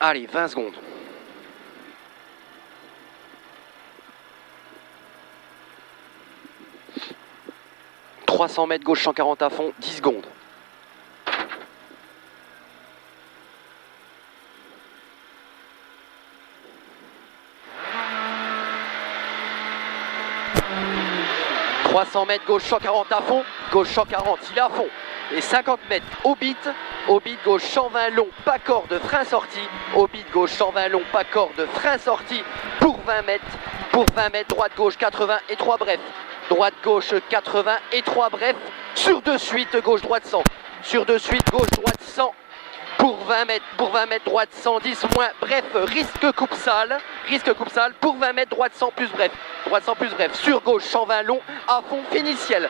Allez, 20 secondes. « 300 mètres, gauche 140 à fond, 10 secondes. « 300 mètres, gauche 140 à fond, gauche 140, il est à fond. Et 50 mètres au beat gauche 120 long, pas corde, frein sorti. Au beat gauche 120 long, pas corde, frein sorti pour 20 mètres. Pour 20 mètres, droite gauche 80 et 3 brefs. Droite gauche 80 et 3 brefs. Sur de suite, gauche droite 100. Sur de suite, gauche droite 100. Pour 20 mètres, droite 110 moins, bref, risque coupe sale, pour 20 mètres, droite 100 plus bref, sur gauche 120 long, à fond, fini ciel,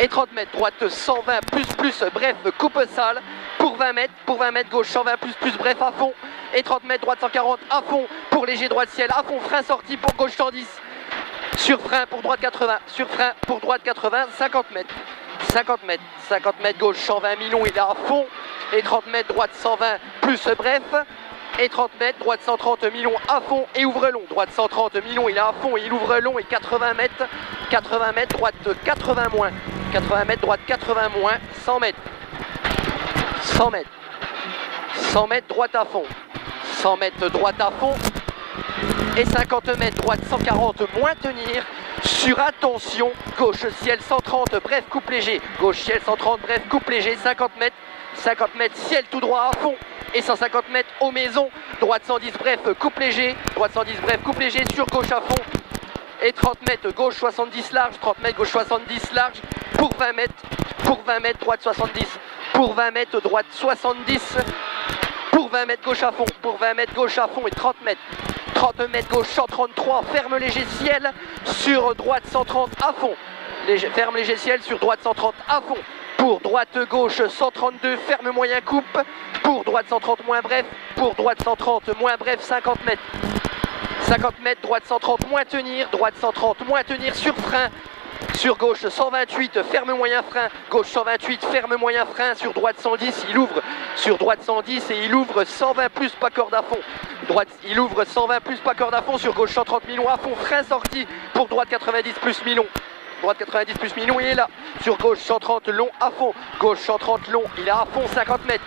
et 30 mètres, droite 120 plus, bref, coupe sale, pour 20 mètres, gauche 120 plus, bref, à fond, et 30 mètres, droite 140, à fond, pour léger droite ciel, à fond, frein sorti pour gauche 110, sur frein pour droite 80, 50 mètres, 50 mètres, gauche 120 millions, il est à fond, et 30 mètres, droite 120 plus bref, et 30 mètres, droite 130 millions à fond et ouvre long, droite 130 millions, il est à fond et il ouvre long, et 80 mètres, droite 80 moins, 80 mètres, droite 80 moins, 100 mètres, 100 mètres, 100 mètres, droite à fond, 100 mètres, droite à fond, et 50 mètres, droite 140 moins tenir, sur attention, gauche ciel 130, bref coupe léger, gauche ciel 130, bref coupe léger, 50 mètres, ciel tout droit à fond, et 150 mètres aux maisons, droite 110 bref coupe léger, droite 110 bref coupe léger, sur gauche à fond, et 30 mètres gauche 70 large, 30 mètres gauche 70 large, pour 20 mètres, droite 70, pour 20 mètres droite 70, pour 20 mètres gauche à fond, et 30 mètres gauche 133, ferme léger ciel, sur droite 130 à fond, ferme léger ciel sur droite 130 à fond, pour droite gauche 132, ferme moyen coupe, pour droite 130 moins bref, 50 mètres. 50 mètres, droite 130 moins tenir, sur frein, sur gauche 128, ferme moyen frein, gauche 128, ferme moyen frein, sur droite 110, il ouvre, sur droite 110 et il ouvre 120 plus, pas corde à fond, il ouvre 120 plus, pas corde à fond, sur gauche 130 millions à fond, frein sorti, pour droite 90 plus millions. Droite 90 plus millions, il est là, sur gauche 130 long à fond, gauche 130 long, il est à fond, 50 mètres,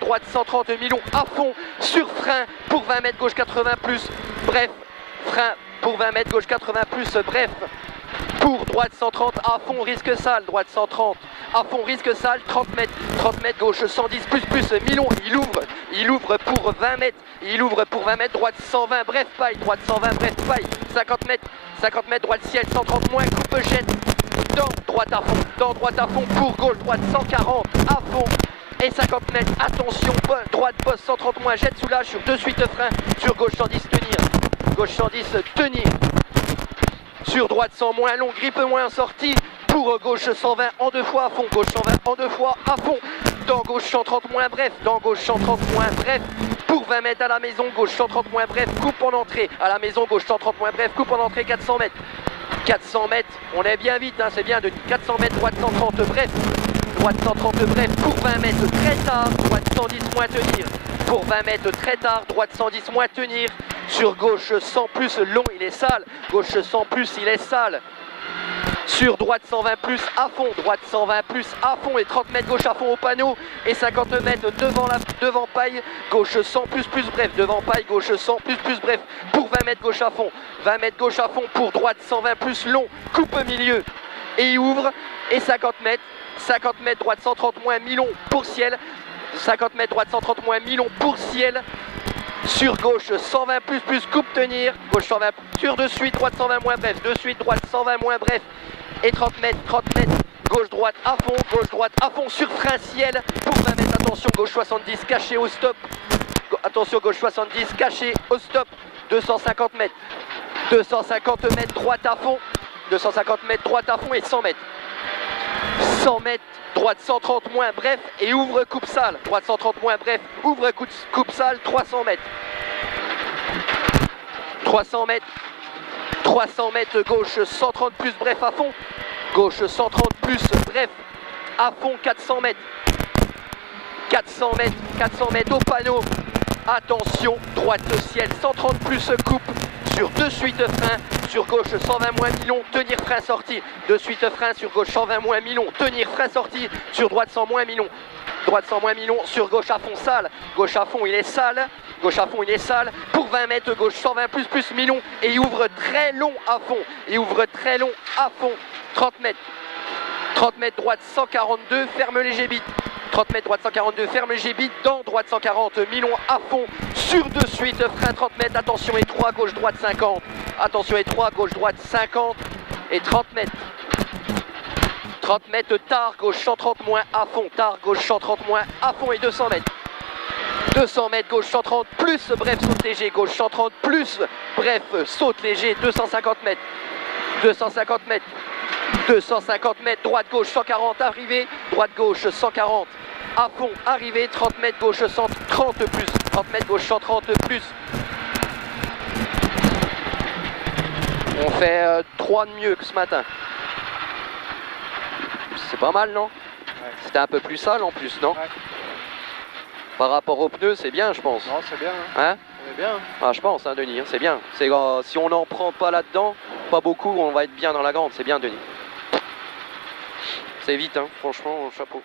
droite 130 millions à fond, sur frein, pour 20 mètres, gauche 80 plus, bref, frein, pour 20 mètres, gauche 80 plus, bref, pour droite 130 à fond, risque sale, droite 130 à fond, risque sale, 30 mètres, gauche 110 plus, millions, il ouvre pour 20 mètres, droite 120, bref paille, 50 mètres, droite ciel, 130 moins, coupe jette, dans droite à fond, pour gauche, droite 140 à fond, et 50 mètres, attention, droite poste 130 moins, jette soulage sur de suite frein, sur gauche 110 tenir, sur droite 100 moins long, grippe moins en sortie, pour gauche 120 en deux fois à fond, gauche 120 en deux fois à fond, dans gauche 130 moins bref, pour 20 mètres à la maison, gauche 130 moins bref, coupe en entrée, à la maison, gauche 130 moins bref, coupe en entrée, 400 mètres, on est bien vite, hein, c'est bien, de 400 mètres, droite 130 bref, pour 20 mètres très tard, droite 110 moins tenir, pour 20 mètres très tard, droite 110 moins tenir, sur gauche 100 plus long, il est sale, gauche 100 plus, il est sale, sur droite 120 plus à fond, et 30 mètres gauche à fond au panneau, et 50 mètres devant paille, gauche 100 plus bref, devant paille, gauche 100 plus bref, pour 20 mètres gauche à fond, pour droite 120 plus long, coupe milieu, et il ouvre, et 50 mètres, droite 130 moins millions pour ciel, 50 mètres, droite 130 moins millions pour ciel, sur gauche 120 plus, coupe tenir, gauche 120 sur de suite, droite 120 moins bref, de suite, droite 120 moins bref, et 30 mètres, gauche droite à fond, sur frein ciel, pour 20 mètres, attention, gauche 70, caché au stop, attention, gauche 70, caché au stop, 250 mètres, droite à fond, et 100 mètres. 100 mètres, droite 130 moins bref, et ouvre coupe sale, droite 130 moins bref, ouvre coupe sale, 300 mètres, 300 mètres, gauche 130 plus bref à fond, gauche 130 plus bref à fond, 400 mètres, au panneau, Attention, droite ciel 130 plus coupe sur deux suites frein, sur gauche 120 moins mi-long, tenir frein sorti, deux suites frein sur gauche 120 moins mi-long, tenir frein sorti, sur droite 100 moins mi-long, droite 100 moins mi-long, sur gauche à fond sale, gauche à fond il est sale, gauche à fond il est sale, pour 20 mètres gauche 120 plus mi-long et il ouvre très long à fond, il ouvre très long à fond, 30 mètres droite 142, ferme léger bit. 30 mètres droite 142, ferme léger bit, dans droite 140, mi-long à fond, sur deux suites, frein 30 mètres, attention étroit, gauche droite 50, attention étroit, gauche droite 50 et 30 mètres. 30 mètres, tard, gauche 130 moins à fond, tard, gauche 130 moins à fond et 200 mètres. 200 mètres, gauche 130 plus, bref, saute léger, gauche 130 plus, bref, saute léger, 250 mètres. 250 mètres. 250 mètres, droite gauche 140, arrivée, droite gauche 140, à fond, arrivée, 30 mètres gauche 130 plus, 30 mètres gauche 130 plus. On fait 3 de mieux que ce matin. C'est pas mal, non? Ouais. C'était un peu plus sale en plus, non? Ouais. Par rapport aux pneus, c'est bien, je pense. Non, c'est bien. Hein? C'est bien. Ah, je pense, hein, Denis, c'est bien. Si on n'en prend pas là-dedans, pas beaucoup, on va être bien dans la grande, c'est bien, Denis. C'est vite, hein, franchement, chapeau.